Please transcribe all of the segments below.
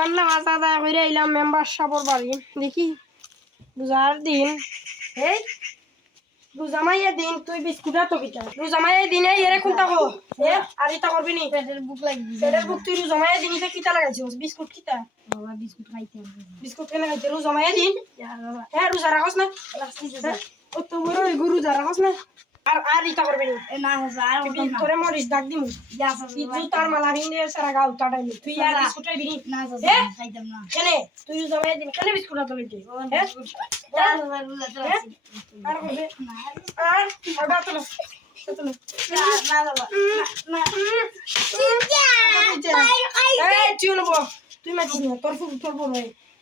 জুমার নামাজ আদায় করে এলাম মেম্বার সাহেবের বাড়ি দেখি রোজার দিন এই রোজা মাইয়া দিন তুই বিস্কুটা তো কিটা রোজা মাইয়া দিন এরে কোনটা কো এ আর এটা করবি নি পেটের বুক লাগি পেটের বুক তুই রোজা মাইয়া দিন কিটা লাগাইছিস বিস্কুট কিটা বাবা বিস্কুট খাইতে বিস্কুট কেন খাইতে রোজা মাইয়া দিন হ্যাঁ রোজা রাখছ না ও তো বড় গরু রোজা রাখছ না আর এটা করবি নি না আর তোরে মরিস ডাক দিমু তুই তার মালা ভিন্দে সারা গাও তাড়াই তুই আর বিস্কুট খাইবি নি না খাইতাম না কেনে তুই রোজা মাইয়া দিন কেনে বিস্কুট তো লইতে হ্যাঁ আর হবে আর ওটা তো না না বাবা না এই চুনবো তুই মাছিস না তোর বড়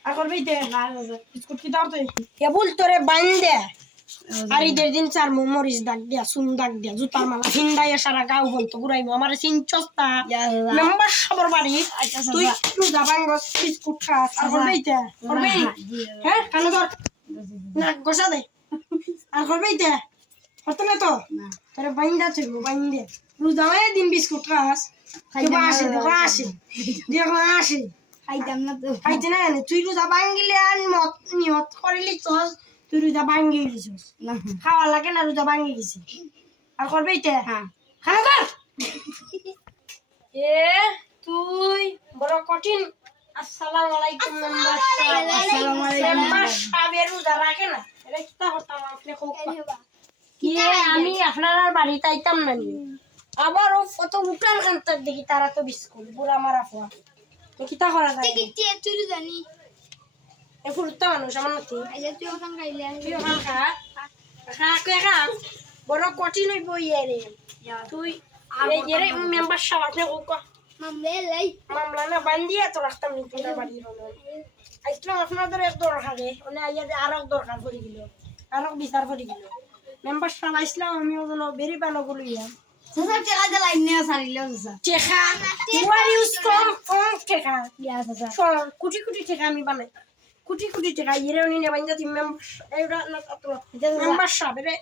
আর করবি তে না বিস্কুট কি দাও তুই কেবল তোরে বাইন্দে আর ঈদের দিন চার মরিস ডাক দিয়া সুন ডাক দিয়া জুতার মালা হিন্দাই সারা গাও বলতো ঘুরাইবো আমার চিনচস্তা মেম্বার সবার বাড়ি তুই রোজা ভাঙ্গস বিস্কুট খাস আর করবি তে করবি হ্যাঁ কানে ধর না গোসা দে আর করবি তে হতো না তো তোরে বাইন্দা চলব বাইন্দে রোজা মাইয়া দিন বিস্কুট খাস কেবা আসে দেখো আসে দেখো আসে খাইতাম না তো খাইতে না তুই রোজা ভাঙ্গিলে আর মত নিয়ত করিলি চস তুই রোজা ভাঙ্গি গেছিস না খাওয়া লাগে না রোজা ভাঙ্গি গেছি আর করবি তে হ্যাঁ খানা কর এ তুই বড় কঠিন আসসালামু আলাইকুম মেম্বার আসসালামু আলাইকুম মেম্বার সাহেব রোজা রাখে না এটা কিটা হতাম আপনি খুব কি আমি আপনার বাড়িতে আইতাম না আবার ও কত উঠান কান্তার দেখি তারা তো বিস্কুট বুড়া মারা ফোয়া তো কিটা করা যায় তুই জানি এ ফুরতা মানুষ আমার নাতি আইজা তুই ওখান খাইলে তুই ওখান খা খা কে খা বড় কঠিন হইব ইয়ে তুই এই এর মেম্বার সাহেব আপনি কোক মামলা না বান্দিয়া তো রাখতাম নি তোর বাড়ি হলো আইসলাম আপনাদের এক দরকারে ওনে আইয়া আর এক দরকার করে দিল আর এক বিচার করে দিল মেম্বার সাহেব আইসলাম আমি ওজন বেরি বানো বলিয়া সব টাকা দে লাইন নিয়ে সারিলো টাকা ওয়ার ইউ স্ট্রং টাকা ইয়া স্যার কোটি কোটি টাকা আমি বানাই কোটি কোটি টাকা ইরে উনি নে বাইন্দা তুমি মেম্বার না তো মেম্বার সাহেব রে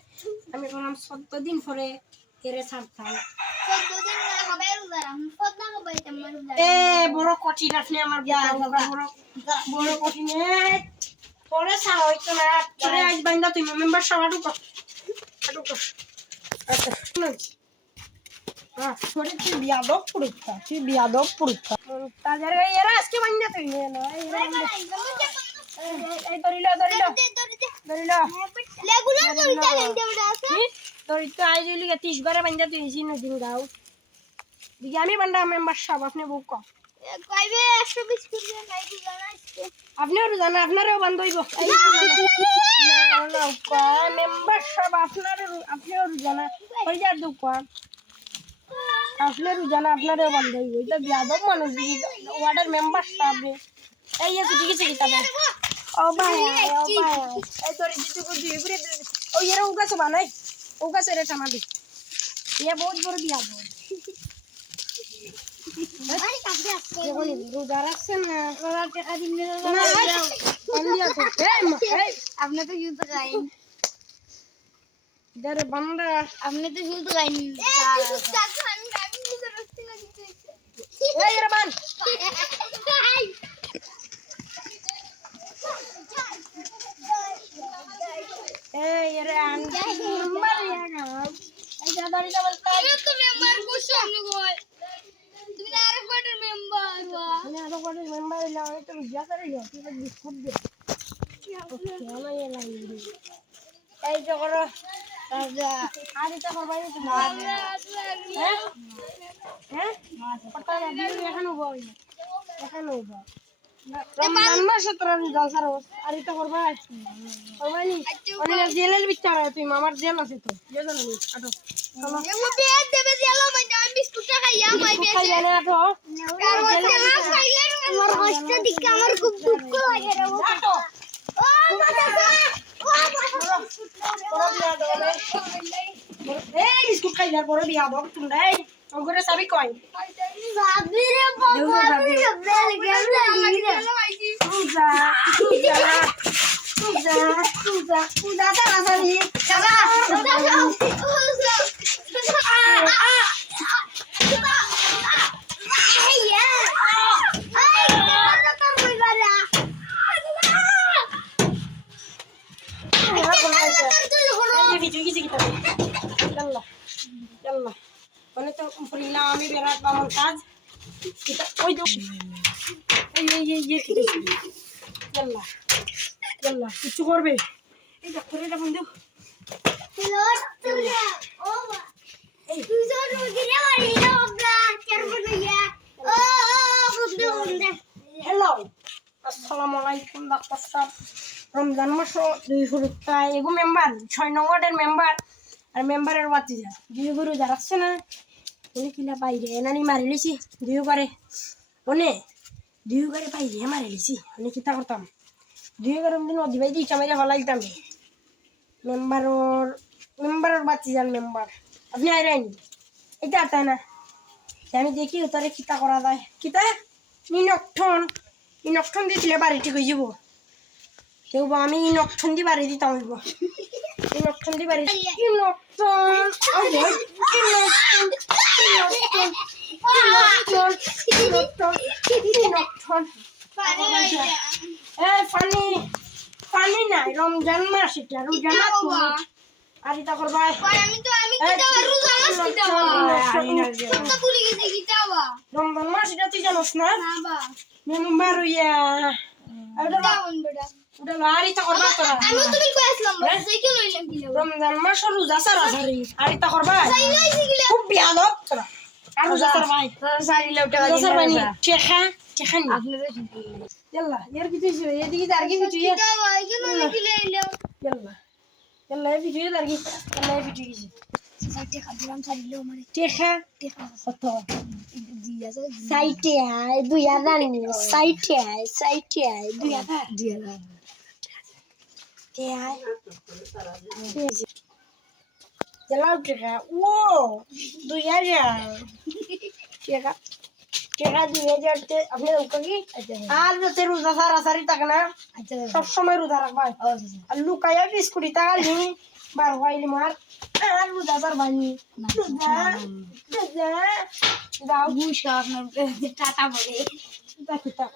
আমি বললাম 14 দিন পরে এরে ছাড়তাম 14 দিন না হবে রোজা কত না হবে তোমার রোজা এ বড় কঠিন আপনি আমার বড় কঠিন পরে ছাড় হইতো না পরে আজ বাইন্দা তুমি মেম্বার সাহেব আটু আচ্ছা ছোট তুই বিয়াদব পুরুত্তা তাদের এরা আজকে বান্ধা তুই না এই ধরিল রেগুলার দড়িটা লেনতে বড় আছে দড়ি তো আই জইলি 30 বারে বান্ধা তুই জিন দিন গাও দিকে আমি বান্ধা মেম্বার সাহেব আপনি বুক কইবে 100 বিস্কুট দিয়ে খাইবি জানাইছে আপনিও জানা আপনারও বান্ধইব না মেম্বার সাহেব আপনিও জানা কই যা দুক আপনারও জানা আপনারও বান্ধইব এটা বিয়াদব মানুষ ওয়ার্ডের মেম্বার সাহেব এই আছে ঠিক আছে কিতাবে ও ভাই এই তোর দিদি কো দুই ঘুরে ও এরা উগাছ বানাই উগাছ রে টামাবি এ বহুত বড় বিয়াদব আরে কাছে আসছে রোজা রাখছেন না ওরা টাকা দিন না আন্দিয়া তো এই আপনি তো ইউজ করেন দরে বান্দা আপনি তো ইউজ করেন আমি নিজে রস্তি না দিতে এই রে বান এই রে আন্দি মেম্বার ইয়াগাম এই জাদারি তো বলতা তো মেম্বার কোশ্চেন কই তুমি না আরেক কোয়ার্টার মেম্বার আমি আরো কোন মেম্বার হইলাম আমি তো বুঝা করে যাও তুই বিস্কুট দে কেমন ইয়ে লাগি এই যে করো রাজা আর এটা করবাই না তুমি হ্যাঁ পড়তা না দিন এখানে বই এখানে বই রমজান মাসে তোরা জলসা রোজ আর এটা করবাই নি অনেক জেলের বিচার তুই মামার জেল আছে তো জেল না আটো চলো এমন দিয়ে দেবে জেল আমি বিস্কুটটা খাইয়া মাইবে খাই জানে আটো আমার কষ্ট দিকে আমার খুব দুঃখ লাগে রে আটো ও বাবা এই বিস্কুট খাইলার পরে বিয়া দব তোমরা এই ওগরে সাবি কই ভাবি রে বাবা আমি বেল গেল লাগি পূজা তারা সাবি চালা আমার কাজ এটা ওই তো এই চল্লা চল্লা কিছু করবে এই ডাক্তার এটা বন্ধু লট তুলে ও এই দুজন রুগীরে মারিলো আমরা কেমন হইয়া ও বন্ধু বন্ধু হ্যালো আসসালামু আলাইকুম ডাক্তার সাহেব রমজান মাস 200 টাকা এগো মেম্বার 6 নং ওয়ার্ডের মেম্বার আর মেম্বারের বাতিজা দুই গুরু যাচ্ছে না উনি কিনা বাইরে এনানি মারি লিছি দুই করে ওনে দুই করে বাইরে মারি লিছি উনি কিতা করতাম দুই করে দিন নদী বাই দিই চামাইরা ফলাইতাম মেম্বারের বাতিজার মেম্বার আপনি আইরেন এটা আতা না আমি দেখি উতারে কিতা করা যায় কিতা ইনকঠন দিলে বাড়ি ঠিক হয়ে যাব কেউ আমি ইনকঠন দিয়ে বাড়ি দিতাম হইব ইনকঠন দিয়ে বাড়ি পানি নাই রমজান মাস এটা রোজা না আর এটা করবা আমি তো রোজা মাস দিতাম তো ভুলে গেছি কিতাবা রমজান মাস এটা তুই জানোস না না বা মেম্বার হইয়া ওটা আরিতা করবা তোরা আমি তুমি কইছিলাম সাইকেল লইলাম কিলো রমজান মাস রোজা সারাসারি আরিতা করবা খুব বিয়াদব তোরা আর রোজা সার ভাই সারি লাউটা রোজা সার ভাই টেখা নি আপনি ইয়াল্লা ইয়ার কিছু এদিকে আর কি কিছু কিতাবা এখানে নাকি লইলাম ইয়াল্লা ইয়াল্লা এই ভিডিও আর কি ইয়াল্লা এই ভিডিও কিছু সাইতে খাদিলাম সারিলো মানে টেখা টেকা কত দিয়া যায় সাইটে আয় 2000 নি সাইটে আয় 2000 দিয়া যায় তে আয় Jalan টেকা ও 2000 টেকা টেকা 2000 তে আপনি ওকে কি আর তো রোজা সারাসারি থাকে না আচ্ছা সব সময় রোজা রাখবা আর লুকায়া বিস্কুটি টাকা নিয়ে বার হইলি মার আর রোজা সার বানি রোজা যাও বুঝা আপনার টাটা বলে দেখি তা